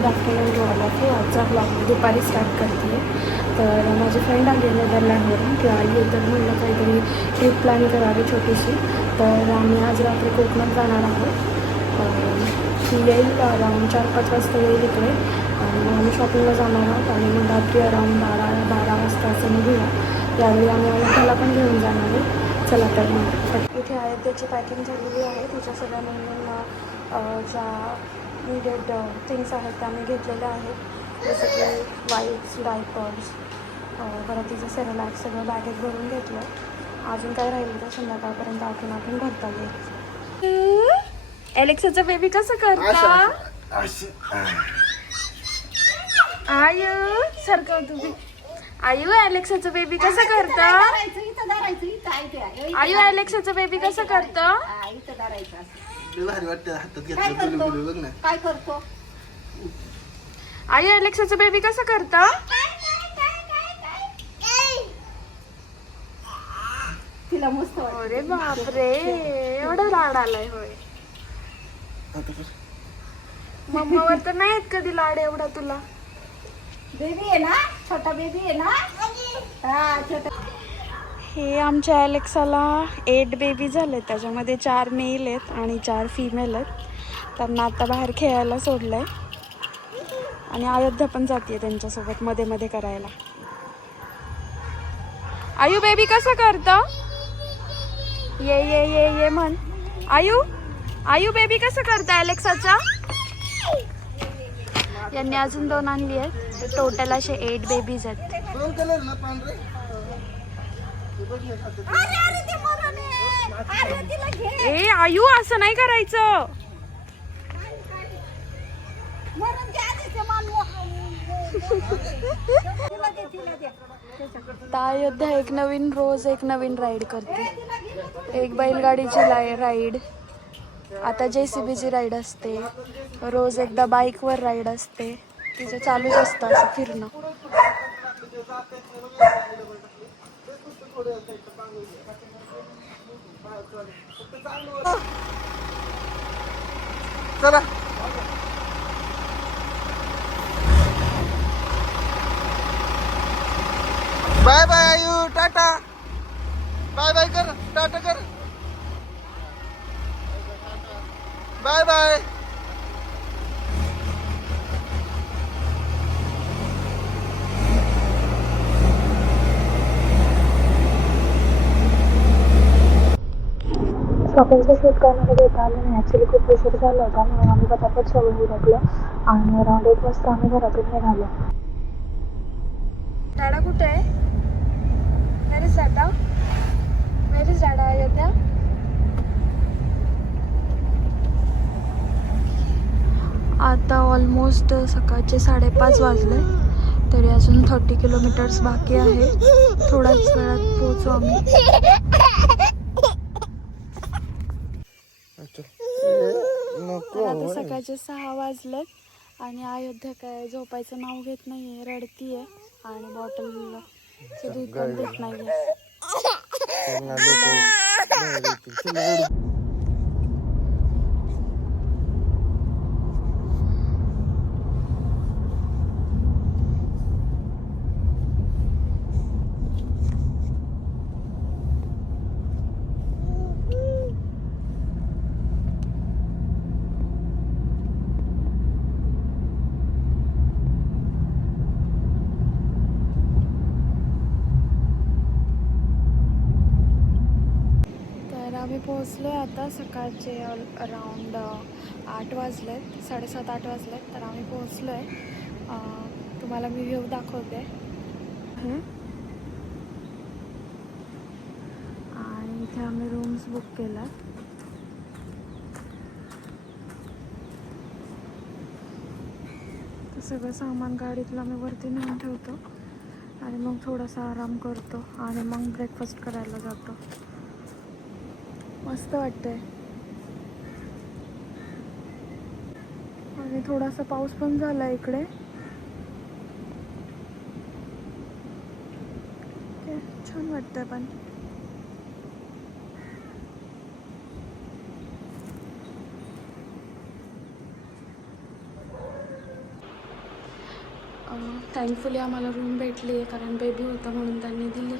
Good afternoon to all of you आजचा blog मी दुपारी स्टार्ट करते तर माझी फ्रेंड आली आहे नेदरलँडवरून ती आई आहे तर म्हणलं काहीतरी ट्रिप प्लॅन करावी छोटीशी. तर आम्ही आज रात्री कोकणात जाणार आहोत. ती येईल अराऊंड चार पाच वाजता येईल इकडे. आणि आम्ही शॉपिंगला जाणार आहोत. आणि मग रात्री अराऊंड बारा बारा वाजता असं निघूया त्यावेळी आम्ही त्याला पण घेऊन जाणार आहे. चला तर मग. इथे त्याची पॅकिंग झालेली आहे. तिच्या सगळ्या नवीन ज्या निडेड थिंग्स आहेत त्या मी घेतलेल्या आहेत. जसं की वाईट्स डायपर्स परत तिचं सेरलॅक सगळं बॅगेत भरून घेतलं. अजून काय राहिलं तर संध्याकाळपर्यंत आठवण आठवण भरता येईल. एलेक्साचं बेबी कसं करता? आय सारखं तुम्ही आयु एलेक्साचं बेबी कसं करतं? धरायचं इथं धरायचं इथं आहे ते. आहे. आयु एलेक्साचं बेबी कसं करतं? इथं धरायचं असं. लय भारी वाटतं हातात काय घेतलं करतो? गुलू बघ ना. काय करतो? आयु एलेक्साचं बेबी कसं करतं? तिला मस्त वाटतं. अरे बापरे एवढं लाड आलाय होय. आता कर. मम्मावर तर नाही आहेत कधी लाड एवढा तुला. बेबी आहे ना? छोटा बेबी आहे ना? हा छोटा हे आमच्या अलेक्साला एट बेबी झाले त्याच्यामध्ये चार मेल आहेत आणि चार फिमेल आहेत. त्यांना आता बाहेर खेळायला सोडलं आहे आणि अयोध्या पण जाते त्यांच्यासोबत मध्ये मध्ये करायला. आयू बेबी कसं करतं? ये ये ये ये म्हण. आयू? आयू बेबी कसं करतं अलेक्साचा? यांनी अजून दोन आणली आहेत. टोटल असे एट बेबीज आहेत. ए आयु असं नाही करायचं. अयोध्या एक नवीन रोज एक नवीन राईड करते. एक बैलगाडीची लाय राईड आता जे सी बीची राईड असते. रोज एकदा बाईकवर राईड असते. तिचं चालूच असतं असं फिरणं. चला. बाय बाय आयु टाटा. बाय बाय कर टाटा कर. Bye bye. शॉपिंगचं शूट करण्यामध्ये येता आलं नाही ॲक्च्युली खूप उशीर झाला होता. म्हणून आम्ही पटापट सगळं उरकलं आणि अराउंड एक वाजता आम्ही घरातून निघालो. डाडा कुठे आहे? मेरीज डाटा मेरीज डाडा अयोध्या आता ऑलमोस्ट सकाळचे साडेपाच वाजले. तरी अजून थर्टी किलोमीटर्स बाकी आहे. थोड्याच वेळात पोहोचू आम्ही. सकाळचे सहा वाजलेत आणि अयोध्या काय झोपायचं नाव घेत नाहीये रडतीये आणि बॉटल दूध पण देत नाहीये. आम्ही पोहोचलो आहे आता सकाळचे अराउंड आठ वाजलेत साडेसात आठ वाजलेत तर आम्ही पोहोचलो आहे तुम्हाला मी व्ह्यू दाखवते. आणि इथे आम्ही रूम्स बुक केला तर सगळं सामान गाडीतलं आम्ही वरती नेऊन ठेवतो. आणि मग थोडासा आराम करतो आणि मग ब्रेकफास्ट करायला जातो. मस्त वाटतंय. आणि थोडासा पाऊस पण झाला इकडे. छान वाटतंय पण. थँकफुली आम्हाला रूम भेटली आहे कारण बेबी होतं म्हणून त्यांनी दिली.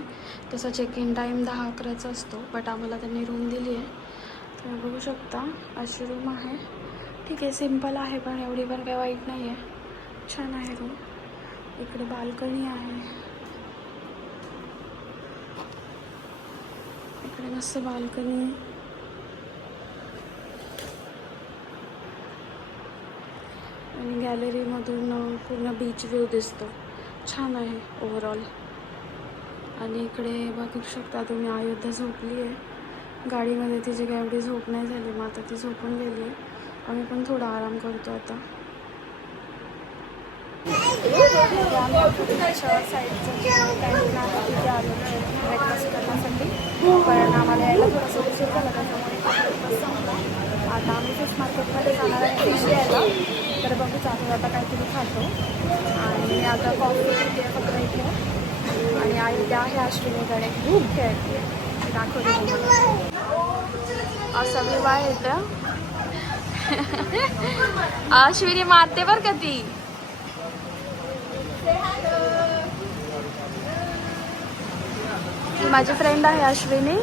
तसं चेक इन टाईम दहा अकराचा असतो बट आम्हाला त्यांनी रूम दिली आहे. तर बघू शकता अशी रूम आहे. ठीक आहे सिंपल आहे पण एवढी पण काही वाईट नाही आहे. छान आहे रूम इकडे बाल्कनी आहे. इकडे मस्त बाल्कनी आणि गॅलरीमधून पूर्ण बीच व्ह्यू दिसतो. छान आहे ओव्हरऑल आणि इकडे बघू शकता तुम्ही अयोध्या झोपली आहे गाडीमध्ये तिची काय एवढी झोप नाही झाली मग आता ती झोपून गेली आहे आम्ही पण थोडा आराम करतो आता. साईडचं करण्यासाठी. पण आम्हाला यायला थोडासा उशीर झाला त्याच्यामुळे आता आम्ही फिश मार्केटमध्ये जाणार आहे. फिश घ्यायला तर बघू चालू आता काहीतरी खातो. आणि आता कॉफी घेते फक्त इथे. आणि आई त्या आहे अश्विनीकडे. खूप खेळते. दाखवते असं असा विवाह येतं. अश्विनी मारते बरं का ती? माझी फ्रेंड आहे अश्विनी.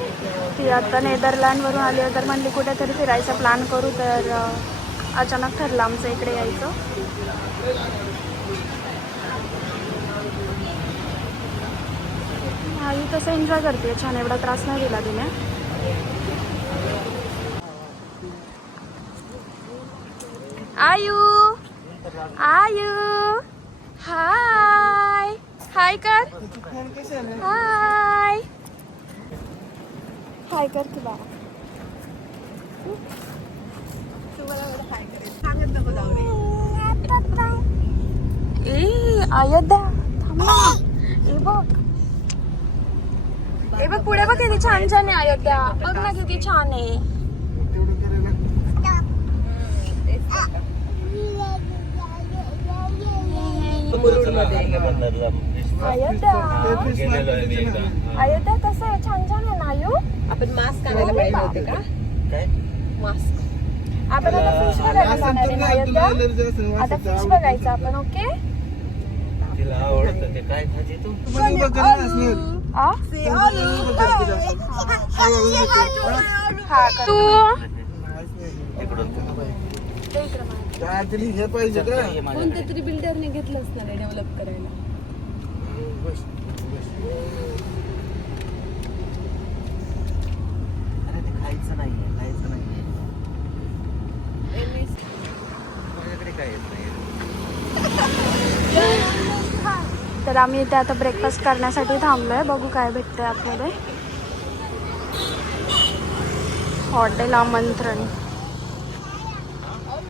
ती आता नेदरलँडवरून आली आहे. तर म्हणली कुठेतरी फिरायचा प्लॅन करू तर अचानक ठरलं आमचं इकडे यायचं. आई तसं एन्जॉय करते छान एवढा त्रास नाही दिला तिने. आयू आयू हाय हाय कर. हाय. हाय कर की बाळा. ए अयोध्या. ए बघ. ए बघ पुढे बघ किती छान छान आहे अयोध्या. बघ ना किती छान आहे. अयोध्या. अयोध्या कसं आहे? छान छान आहे ना आयू? आपण मास्क आणायला पाहिजे होते का? आपण आता फिश बघायला जाणार आहे ना अयोध्या आता? फिश बघायचं आपण ओके तिला आवडतं ते. काय खाते तू? आ? हा कर. तू? तिकडून दे इकडं मला. हे पाहिजे का? कोणत्या तरी बिल्डरने घेतलं असणार आहे डेव्हलप करायला. अरे ते खायचं नाहीये. काय येत नाही? तर आम्ही इथे आता ब्रेकफास्ट करण्यासाठी थांबलोय. बघू काय भेटतंय आतमध्ये. हॉटेल आमंत्रण.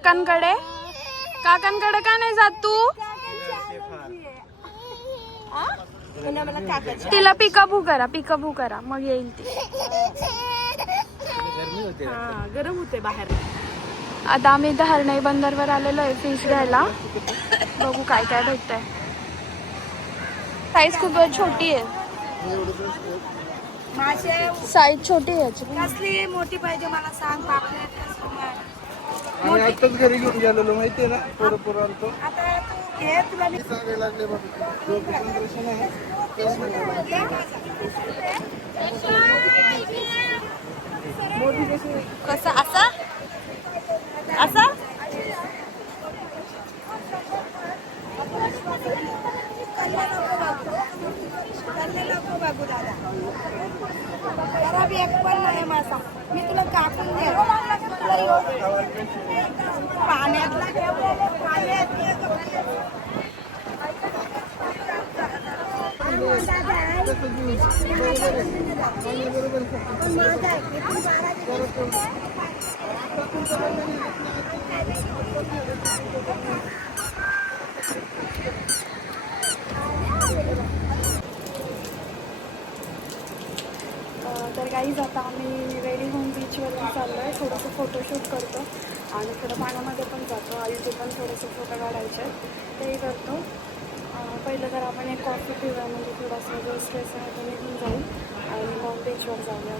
काकांकडे? काकांकडे का नाही जात तू? तिला पिकाबू करा पिकाबू करा. मग येईल ती. हा गरम होते बाहेर. आता आम्ही इथे हरणाई बंदरवर आलेलो आहे फिश घ्यायला. बघू काय काय भेटतंय. साईज खूप छोटी आहे. मासे साईज छोटी आहे याची. कसली मोठी पाहिजे मला सांग पापलेट घरी घेऊन गेलेलो माहितीये ना पोरं पोरं आणतो आता तू घे तुला मी सांगायला लागले बघ. लोकेशन दर्शन आहे. कसं असा असा? एक पण नाही मासा मी तुला कापून दे पाण्यातला पाण्यात अं, तर काहीच आता आम्ही रेडी होऊन बीचवरती चाललो आहे थोडंसं फोटोशूट करतो. आणि थोडं पाण्यामध्ये पण जातो. आईचे पण थोडेसे फोटो काढायचे तेही करतो. पहिलं तर आपण एक कॉफी पिऊया. म्हणजे थोडासा जो स्ट्रेस आहे तो निघून जाईल. आणि मग बीचवर जाऊया.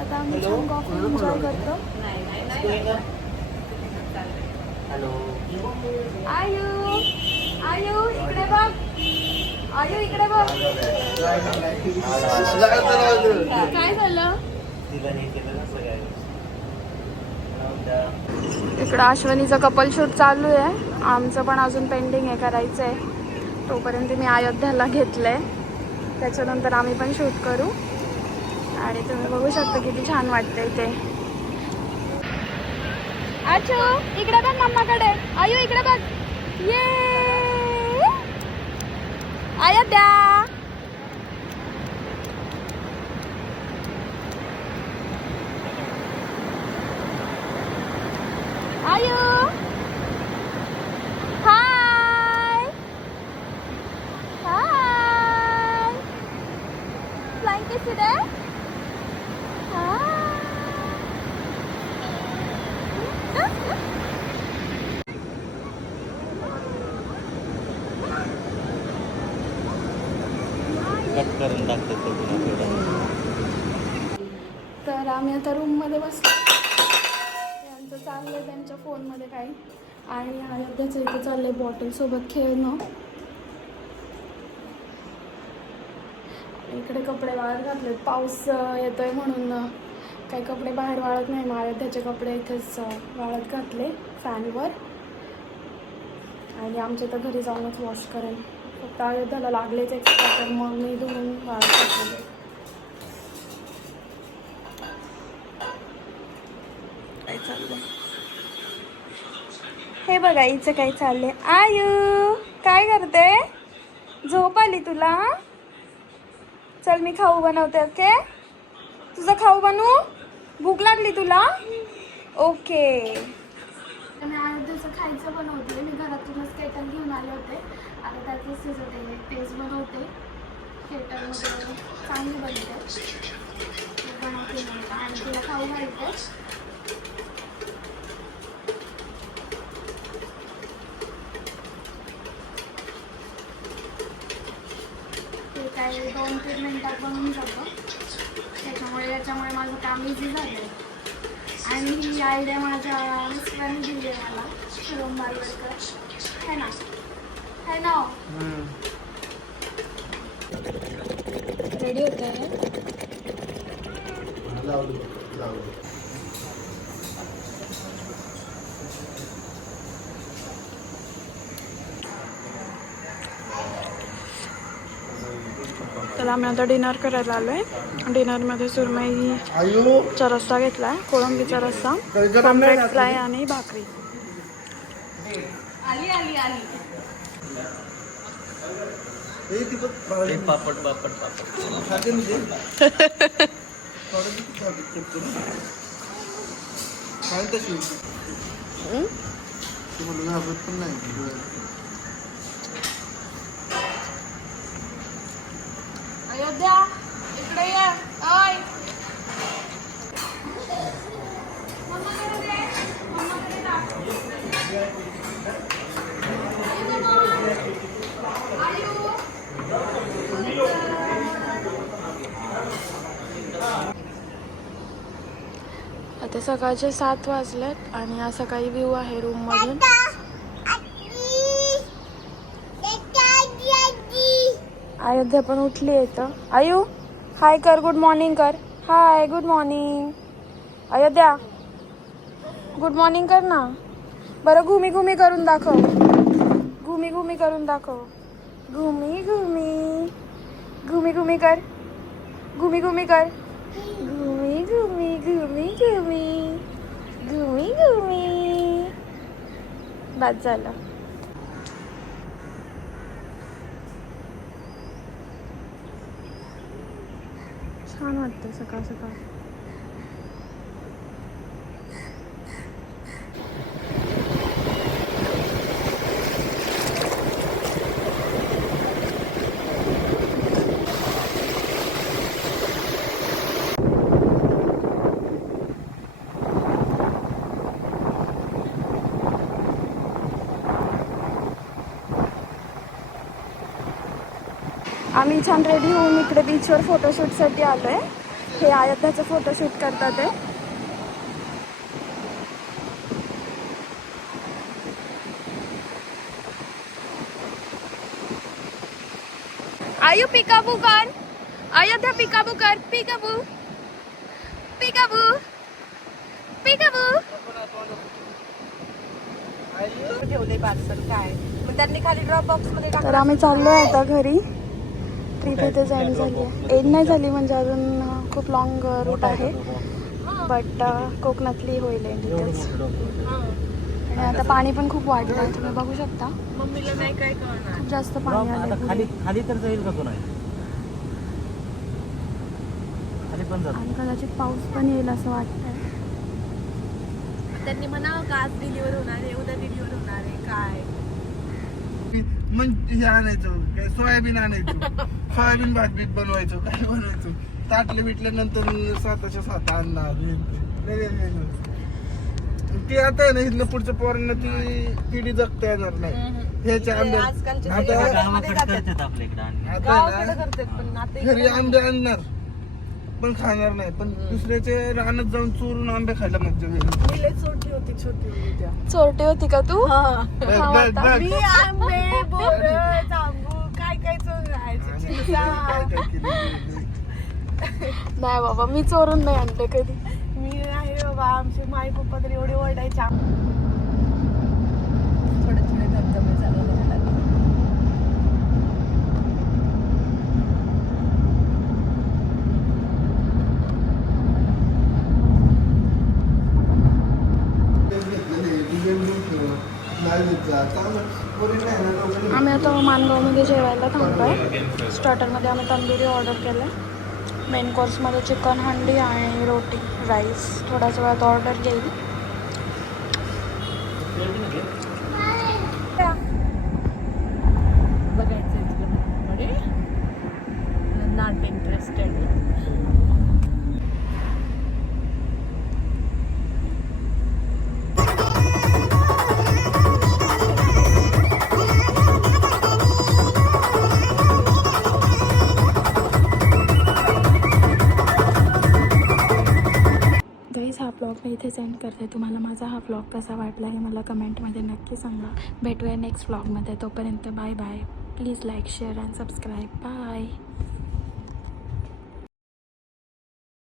आता आम्ही छान कॉफी एन्जॉय करतो. आयू! आयु इकडे बघ. आयु इकडे बघ. काय झालं? इकडं अश्वनीचं कपल शूट चालू आहे. आमचं पण अजून पेंडिंग आहे करायचं आहे तोपर्यंत मी अयोध्याला घेतलंय. त्याच्यानंतर आम्ही पण शूट करू. आणि तुम्ही बघू शकता किती छान वाटतंय ते. अच्छा इकडे बघ मम्माकडे. आयू इकडे बघ. ये! Ayodhya Ayu hi hi flying kiss today? Cut करून टाकतो तर आम्ही आता रूममध्ये बसलो. त्यांचं चाललंय त्यांच्या फोनमध्ये काही. आणि अयोध्याचं इथे चाललंय बॉटलसोबत खेळणं. इकडे कपडे वाळत घातलेत. पाऊस येतोय म्हणून काही कपडे बाहेर वाळत नाही. मग अयोध्याचे कपडे इथेच वाळत घातले फॅनवर आणि आमच्या तर घरी जाऊनच वॉश करेन. फक्त अयोध्याला लागलेच एक्स्ट्रा तर मग मी धुवून घातलेले काय चाललंय? हे बघा हिचं काय चाललंय? आयू काय करते झोप आली तुला? चल मी खाऊ बनवते ओके? तुझं खाऊ बनवू? भूक लागली तुला? ओके. मी अयोध्येचं खायचं बनवते मी घरातूनच केटल घेऊन आले होते. त्यातच तिचं ते पेस्ट बनवते केटलमध्ये चांगली बनते. बनवते आणि तिला खाऊ घालते. ते काय दोन तीन मिनिटात बनवून जातं त्याच्यामुळे याच्यामुळे माझं काम इझी झालं आणि ही आयडिया माझ्या मिस्टरांनी दिली आहे मला शिवम बारवडकर. है ना? है ना? रेडी होत आहे तर आम्ही आता डिनर करायला आलो आहे डिनरमध्ये सुरमईचा रस्सा घेतला आहे कोळंबीचा रस्सा पॉम्प्लेट फ्राय आणि भाकरी. हे पापड पापड पापड अयोध्या इकडे ये ओय आता सकाळचे सात वाजलेत आणि हा सकाळी व्ह्यू आहे रूम मधून. अयोध्या पण उठली आहे इथं आयू हाय कर गुड मॉर्निंग कर. Hi good morning Ayodhya good morning कर ना. बरं घुमी घुमी करून दाखव. घुमी घुमी करून दाखव. घुमी घुमी. घुमी घुमी कर. घुमी घुमी कर. घुमी. घुमी घुमी घुमी घुमी घुमी बाद झालं. छान वाटतं सकाळ सकाळ आम्ही छान रेडी होऊन इकडे बीचवर फोटोशूटसाठी आलो आहे हे अयोध्याचं फोटोशूट करतात आहे आयु पिकाबू कर. अयोध्या पिकाबू कर. पिकाबू. पिकाबू. पिकाबू. ठेवले पार्सल काय? मग त्यांनी खाली ड्रॉप बॉक्समध्ये तर आम्ही चाललोय आता घरी. ट्रिप इथे एंड झाली आहे. एंड नाही झाली म्हणजे अजून खूप लॉंग रूट आहे बट कोकणातली होईल एंड आणि आता पाणी पण खूप वाढलं आहे तुम्ही बघू शकता. खूप जास्त पाणी आता आलं खाली खाली तर जाईल का नाही? आणि कदाचित पाऊस पण येईल असं वाटतंय. त्यांनी म्हणावं का आज डिलिव्हर होणार आहे उद्या डिलिव्हर होणार आहे काय? मग हे आणायचो काय सोयाबीन आणायचो. सोयाबीन भात बीत बनवायचो काय बनवायचो? ताटले बिटले नंतर स्वतःच्या स्वतः आणणार. ते. आता आहे ना इथनं पुढच्या पोरांना ती पिढी जगता येणार नाही. ह्याच्या ते आंब्या आजकालचे आता घरी आंबे आणणार पण खाणार नाही. पण दुसऱ्याचे रानात जाऊन चोरून आंबे खायला मज्जा वेगळी. मी लय छोटी होती छोटी चोरटे होती का तू? आंबे बोर जांबू काय काय चोरून राहायचे आणि चिंचा. काय काय केलं नाही बाबा मी चोरून नाही आणले कधी. मी आहे बाबा आमचे माई पप्पा तर एवढे ओरडायचे आम- थोडे थोडे धबधबे चालू होतात. आम्ही आता मानगावमध्ये जेवायला थांबलोय. स्टार्टरमध्ये आम्ही तंदुरी ऑर्डर केलं. आहे मेन कोर्समध्ये चिकन हंडी आणि रोटी राईस थोड्याच वेळात ऑर्डर घेईल बघायचं तुला नॉट इंटरेस्टेड करते. तुम्हाला माझा हा व्लॉग कसा वाटला हे मला कमेंटमध्ये नक्की सांगा. भेटूया नेक्स्ट व्लॉगमध्ये तोपर्यंत bye bye please like share and subscribe bye